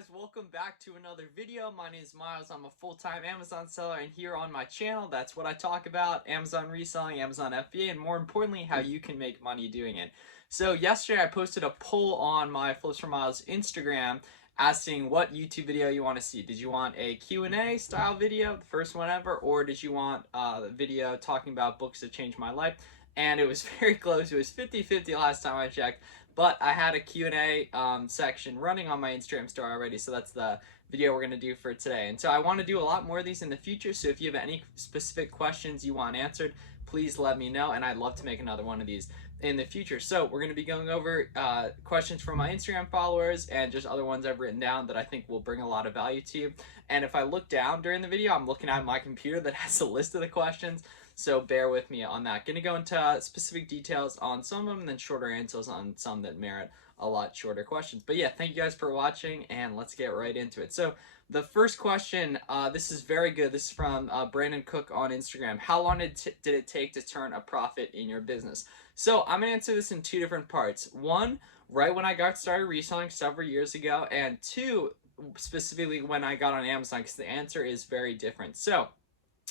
guys, welcome back to another video. My name is Miles. I'm a full-time Amazon seller, and here on my channel, that's what I talk about: Amazon reselling, Amazon FBA, and more importantly, how you can make money doing it. So yesterday I posted a poll on my Flips for Miles Instagram asking what YouTube video you want to see. Did you want a Q&A style video, the first one ever, or did you want a video talking about books that changed my life? And it was very close. It was 50-50 last time I checked. But I had a Q&A section running on my Instagram story already, so that's the video we're going to do for today. And so I want to do a lot more of these in the future, so if you have any specific questions you want answered, please let me know, and I'd love to make another one of these in the future. So we're going to be going over questions from my Instagram followers and just other ones I've written down that I think will bring a lot of value to you. And if I look down during the video, I'm looking at my computer that has a list of the questions, so bear with me on that. Gonna go into specific details on some of them and then shorter answers on some that merit a lot shorter questions. But yeah, thank you guys for watching, and let's get right into it. So the first question, this is very good. This is from Brandon Cook on Instagram. How long did it take to turn a profit in your business? So I'm gonna answer this in two different parts. One, right when I got started reselling several years ago, and two, specifically when I got on Amazon, because the answer is very different. So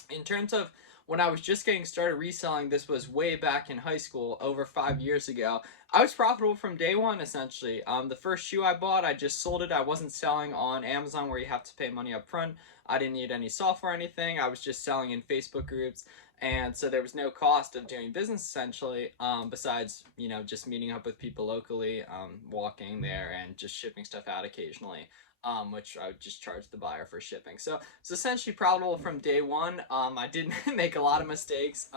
in terms of when I was just getting started reselling, this was way back in high school, over 5 years ago. I was profitable from day one, essentially. The first shoe I bought, I just sold it. I wasn't selling on Amazon where you have to pay money up front. I didn't need any software or anything. I was just selling in Facebook groups. And so there was no cost of doing business, essentially, besides, just meeting up with people locally, walking there, and just shipping stuff out occasionally. Which I would just charge the buyer for shipping. So it's essentially profitable from day one. I didn't make a lot of mistakes,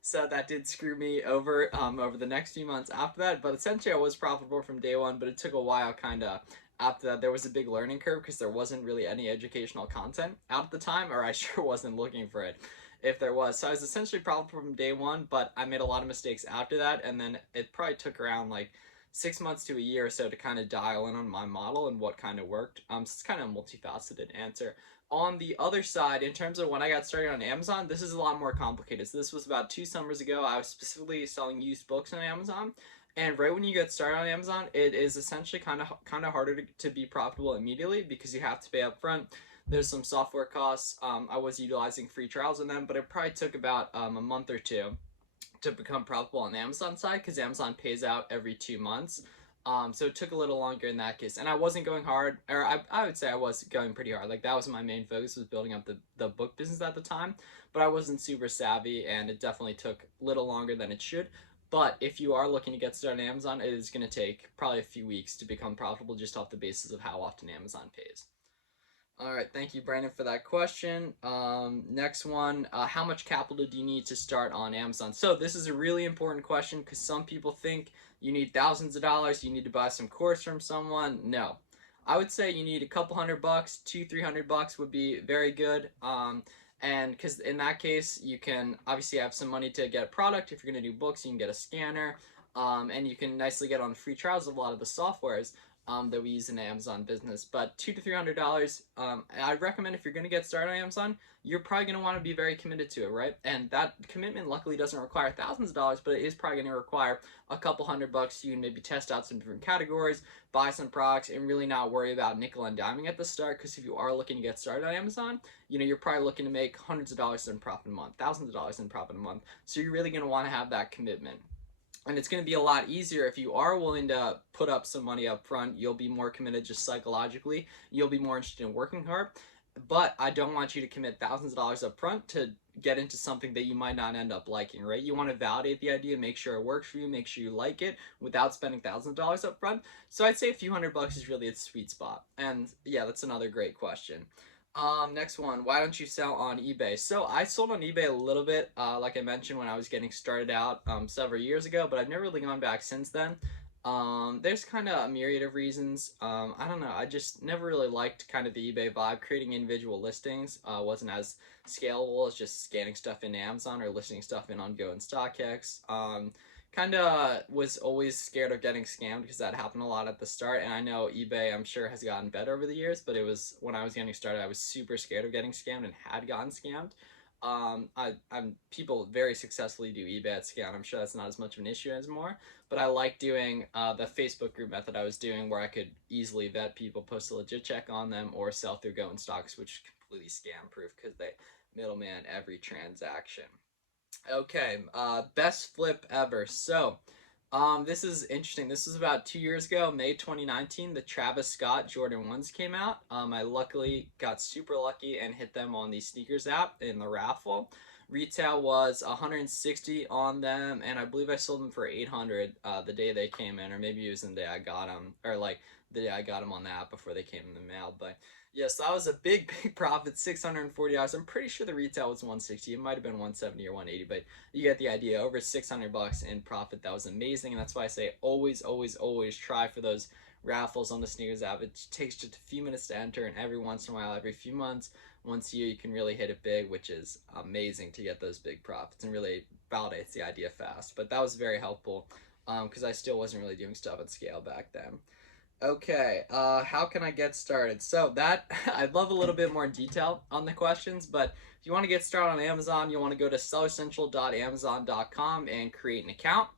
so that did screw me over over the next few months after that. But essentially I was profitable from day one, but it took a while kind of after that. There was a big learning curve because there wasn't really any educational content out at the time, or I sure wasn't looking for it if there was. So I was essentially profitable from day one, but I made a lot of mistakes after that, and then it probably took around like 6 months to a year or so to kind of dial in on my model and what kind of worked. So it's kind of a multifaceted answer. On the other side, in terms of when I got started on Amazon, this is a lot more complicated. So this was about 2 summers ago. I was specifically selling used books on Amazon. And right when you get started on Amazon, it is essentially kind of harder to be profitable immediately because you have to pay up front. There's some software costs. I was utilizing free trials on them, but it probably took about a month or two to become profitable on the Amazon side because Amazon pays out every 2 months. So it took a little longer in that case. And I wasn't going hard, or I would say I was going pretty hard. Like, that was my main focus, was building up the book business at the time. But I wasn't super savvy, and it definitely took a little longer than it should. But if you are looking to get started on Amazon, it is going to take probably a few weeks to become profitable just off the basis of how often Amazon pays. All right, thank you, Brandon, for that question. Next one, how much capital do you need to start on Amazon? So this is a really important question because some people think you need thousands of dollars, you need to buy some course from someone. No, I would say you need a couple $100, $200-300 would be very good. And because in that case, you can obviously have some money to get a product. If you're going to do books, you can get a scanner, and you can nicely get on free trials of a lot of the softwares that we use in the Amazon business. But $200 to $300, I recommend if you're going to get started on Amazon, you're probably going to want to be very committed to it, right? And that commitment luckily doesn't require thousands of dollars, but it is probably going to require a couple $100. You can maybe test out some different categories, buy some products, and really not worry about nickel and diming at the start. Because if you are looking to get started on Amazon, you're probably looking to make hundreds of dollars in profit a month, thousands of dollars in profit a month. So you're really going to want to have that commitment. And it's going to be a lot easier if you are willing to put up some money up front. You'll be more committed just psychologically. You'll be more interested in working hard. But I don't want you to commit thousands of dollars up front to get into something that you might not end up liking, right? You want to validate the idea, make sure it works for you, make sure you like it without spending thousands of dollars up front. So I'd say a few $100 is really its sweet spot. And yeah, that's another great question. Next one, why don't you sell on eBay? So I sold on eBay a little bit, like I mentioned, when I was getting started out several years ago, but I've never really gone back since then. There's kind of a myriad of reasons. I don't know, I just never really liked kind of the eBay vibe. Creating individual listings wasn't as scalable as just scanning stuff in Amazon or listing stuff in on Go and StockX. Kind of was always scared of getting scammed because that happened a lot at the start. And I know eBay, I'm sure, has gotten better over the years, but it was when I was getting started, I was super scared of getting scammed and had gotten scammed. People very successfully do eBay at scale. I'm sure that's not as much of an issue anymore, but I like doing the Facebook group method I was doing, where I could easily vet people, post a legit check on them, or sell through Go and Stocks, which is completely scam proof because they middleman every transaction. Okay, best flip ever. So, this is interesting. This was about 2 years ago, May 2019. The Travis Scott Jordan 1s came out. I luckily got super lucky and hit them on the sneakers app in the raffle. Retail was 160 on them, and I believe I sold them for 800 the day they came in, or maybe it was the day I got them, or like the day I got them on the app before they came in the mail. But yes, that was a big profit, $640. I'm pretty sure the retail was 160. It might have been 170 or 180, but you get the idea. Over $600 in profit. That was amazing, and that's why I say always try for those raffles on the sneakers app. It takes just a few minutes to enter, and every once in a while, every few months, once a year, you can really hit it big, which is amazing to get those big profits and really validates the idea fast. But that was very helpful because I still wasn't really doing stuff at scale back then. Okay, how can I get started? So that, I'd love a little bit more detail on the questions, but if you want to get started on Amazon, you want to go to sellercentral.amazon.com and create an account.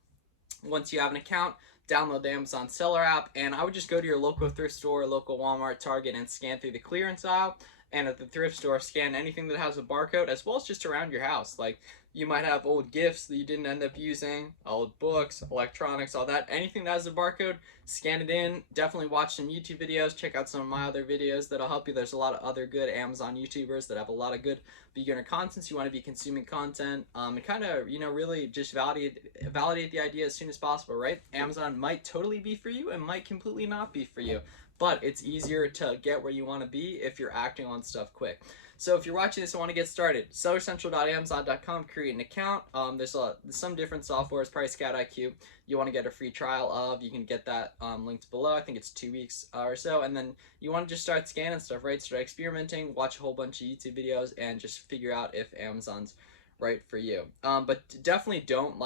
Once you have an account, download the Amazon Seller app, and I would just go to your local thrift store, local Walmart, Target, and scan through the clearance aisle. And at the thrift store, scan anything that has a barcode, as well as just around your house. Like, you might have old gifts that you didn't end up using, old books, electronics, all that. Anything that has a barcode, scan it in. Definitely watch some YouTube videos. Check out some of my other videos that'll help you. There's a lot of other good Amazon YouTubers that have a lot of good beginner content. So you want to be consuming content and kind of, really just validate the idea as soon as possible, right? Amazon might totally be for you and might completely not be for you, but it's easier to get where you want to be if you're acting on stuff quick. So if you're watching this and want to get started, sellercentral.amazon.com, create an account. There's some different softwares, probably Scout IQ. You want to get a free trial of. You can get that linked below. I think it's 2 weeks or so. And then you want to just start scanning stuff, right? Start experimenting, watch a whole bunch of YouTube videos, and just figure out if Amazon's right for you. But definitely don't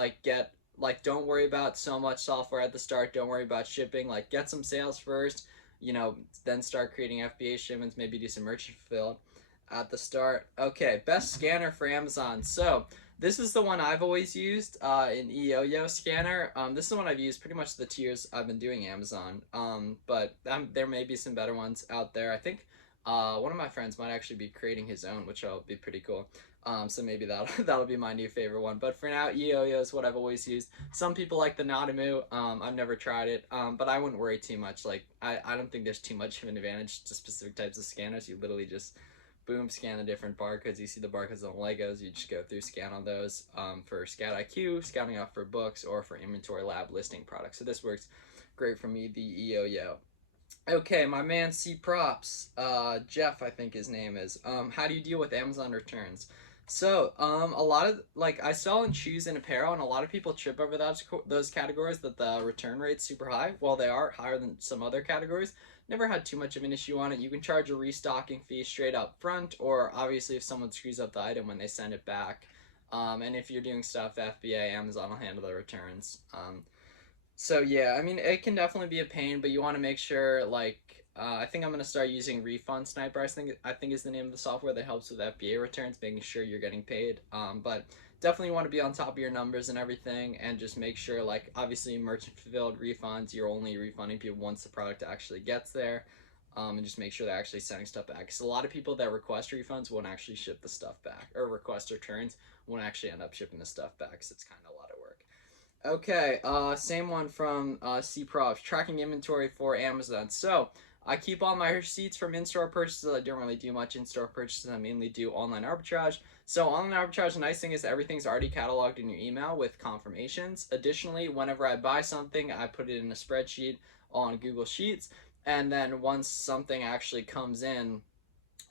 don't worry about so much software at the start. Don't worry about shipping. Like, get some sales first. Then start creating FBA shipments. Maybe do some merchant fulfilled at the start. Okay, best scanner for Amazon. So this is the one I've always used, an Yo scanner. This is the one I've used pretty much the 2 years I've been doing Amazon. But there may be some better ones out there. I think one of my friends might actually be creating his own, which will be pretty cool. So maybe that'll be my new favorite one. But for now, Yo is what I've always used. Some people like the Nadamu. I've never tried it, but I wouldn't worry too much. Like, I don't think there's too much of an advantage to specific types of scanners. You literally just boom, scan the different barcodes. You see the barcodes on Legos, you just go through, scan on those for Scout IQ, scouting out for books, or for Inventory Lab listing products. So this works great for me, the Yo. Okay, my man C Props, Jeff, I think his name is. How do you deal with Amazon returns? So, a lot of, I sell in shoes and apparel, and a lot of people trip over those categories that the return rate's super high. While they are higher than some other categories, never had too much of an issue on it. You can charge a restocking fee straight up front, or obviously if someone screws up the item when they send it back. And if you're doing stuff FBA, Amazon will handle the returns. So yeah, I mean, it can definitely be a pain, but you want to make sure, I think I'm going to start using Refund Sniper, I think is the name of the software that helps with FBA returns, making sure you're getting paid. But definitely want to be on top of your numbers and everything, and just make sure, obviously merchant fulfilled refunds, you're only refunding people once the product actually gets there. And just make sure they're actually sending stuff back. Because a lot of people that request refunds won't actually ship the stuff back, or request returns won't actually end up shipping the stuff back, because it's kind of a lot of work. Okay, same one from C Prof, tracking inventory for Amazon. So I keep all my receipts from in-store purchases. I don't really do much in-store purchases. I mainly do online arbitrage. So online arbitrage, the nice thing is everything's already cataloged in your email with confirmations. Additionally, whenever I buy something, I put it in a spreadsheet on Google Sheets. And then once something actually comes in,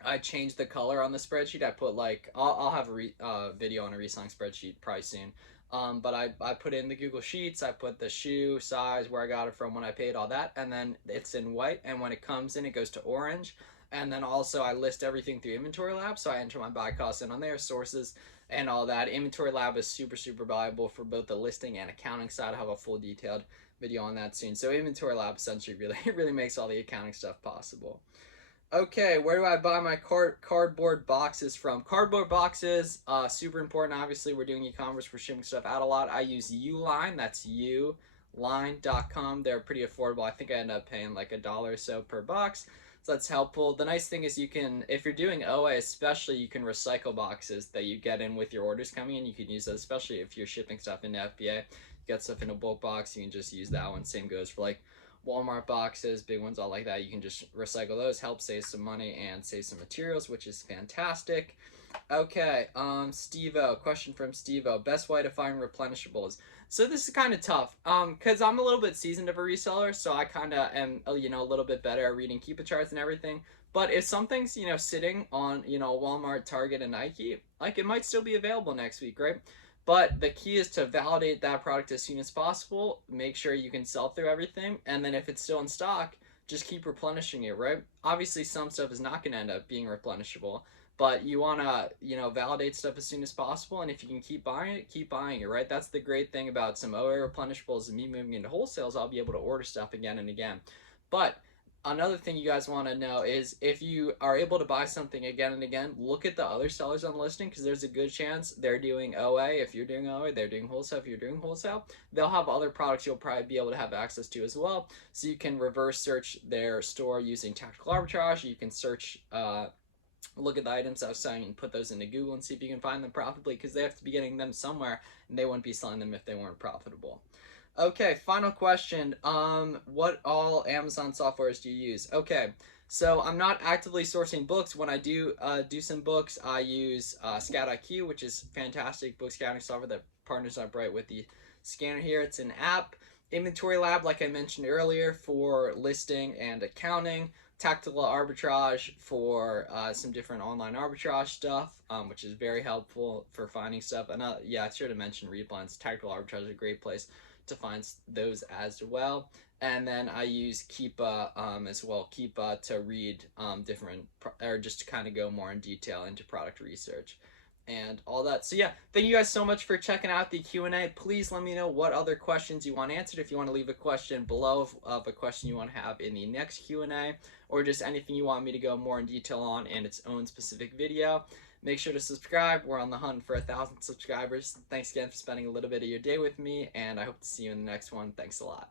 I change the color on the spreadsheet. I put I'll have a video on a reselling spreadsheet probably soon. But I put in the Google Sheets, I put the shoe size, where I got it from, when I paid, all that, and then it's in white, and when it comes in, it goes to orange. And then also I list everything through Inventory Lab, so I enter my buy costs in on their sources and all that. Inventory Lab is super valuable for both the listing and accounting side. I'll have a full detailed video on that soon. So Inventory Lab essentially really makes all the accounting stuff possible. Okay, where do I buy my cardboard boxes from? Cardboard boxes, super important. Obviously, we're doing e-commerce. We're shipping stuff out a lot. I use Uline. That's uline.com. They're pretty affordable. I think I end up paying like $1 or so per box. So that's helpful. The nice thing is you can, if you're doing OA especially, you can recycle boxes that you get in with your orders coming in. You can use those, especially if you're shipping stuff into FBA. You get stuff in a bulk box, you can just use that one. Same goes for like Walmart boxes, big ones, all like that. You can just recycle those, help save some money and save some materials, which is fantastic. Okay, Steve-O, question from Steve-O. Best way to find replenishables. So this is kind of tough, because I'm a little bit seasoned of a reseller, so I kind of am, a little bit better at reading Keepa charts and everything. But if something's, sitting on, Walmart, Target, and Nike, like it might still be available next week, right? But the key is to validate that product as soon as possible, make sure you can sell through everything, and then if it's still in stock, just keep replenishing it, right? Obviously, some stuff is not going to end up being replenishable, but you want to, validate stuff as soon as possible, and if you can keep buying it, right? That's the great thing about some OA replenishables and me moving into wholesales, I'll be able to order stuff again and again. But another thing you guys want to know is if you are able to buy something again and again, look at the other sellers on the listing because there's a good chance they're doing OA. If you're doing OA, they're doing wholesale. If you're doing wholesale, they'll have other products you'll probably be able to have access to as well. So you can reverse search their store using tactical arbitrage. You can search, look at the items I was selling and put those into Google and see if you can find them profitably because they have to be getting them somewhere and they wouldn't be selling them if they weren't profitable. Okay, final question. What all Amazon softwares do you use? Okay, so I'm not actively sourcing books. When I do do some books, I use Scout IQ, which is fantastic book scouting software that partners up right with the scanner here. It's an app. Inventory Lab, like I mentioned earlier, for listing and accounting. Tactical Arbitrage for some different online arbitrage stuff, which is very helpful for finding stuff. And yeah, I should have mentioned Replens. Tactical Arbitrage is a great place to find those as well. And then I use Keepa as well. Keepa to read different, or just to kind of go more in detail into product research and all that. So yeah, thank you guys so much for checking out the Q&A. Please let me know what other questions you want answered. If you want to leave a question below of a question you want to have in the next Q&A, or just anything you want me to go more in detail on in its own specific video, make sure to subscribe. We're on the hunt for 1,000 subscribers. Thanks again for spending a little bit of your day with me, and I hope to see you in the next one. Thanks a lot.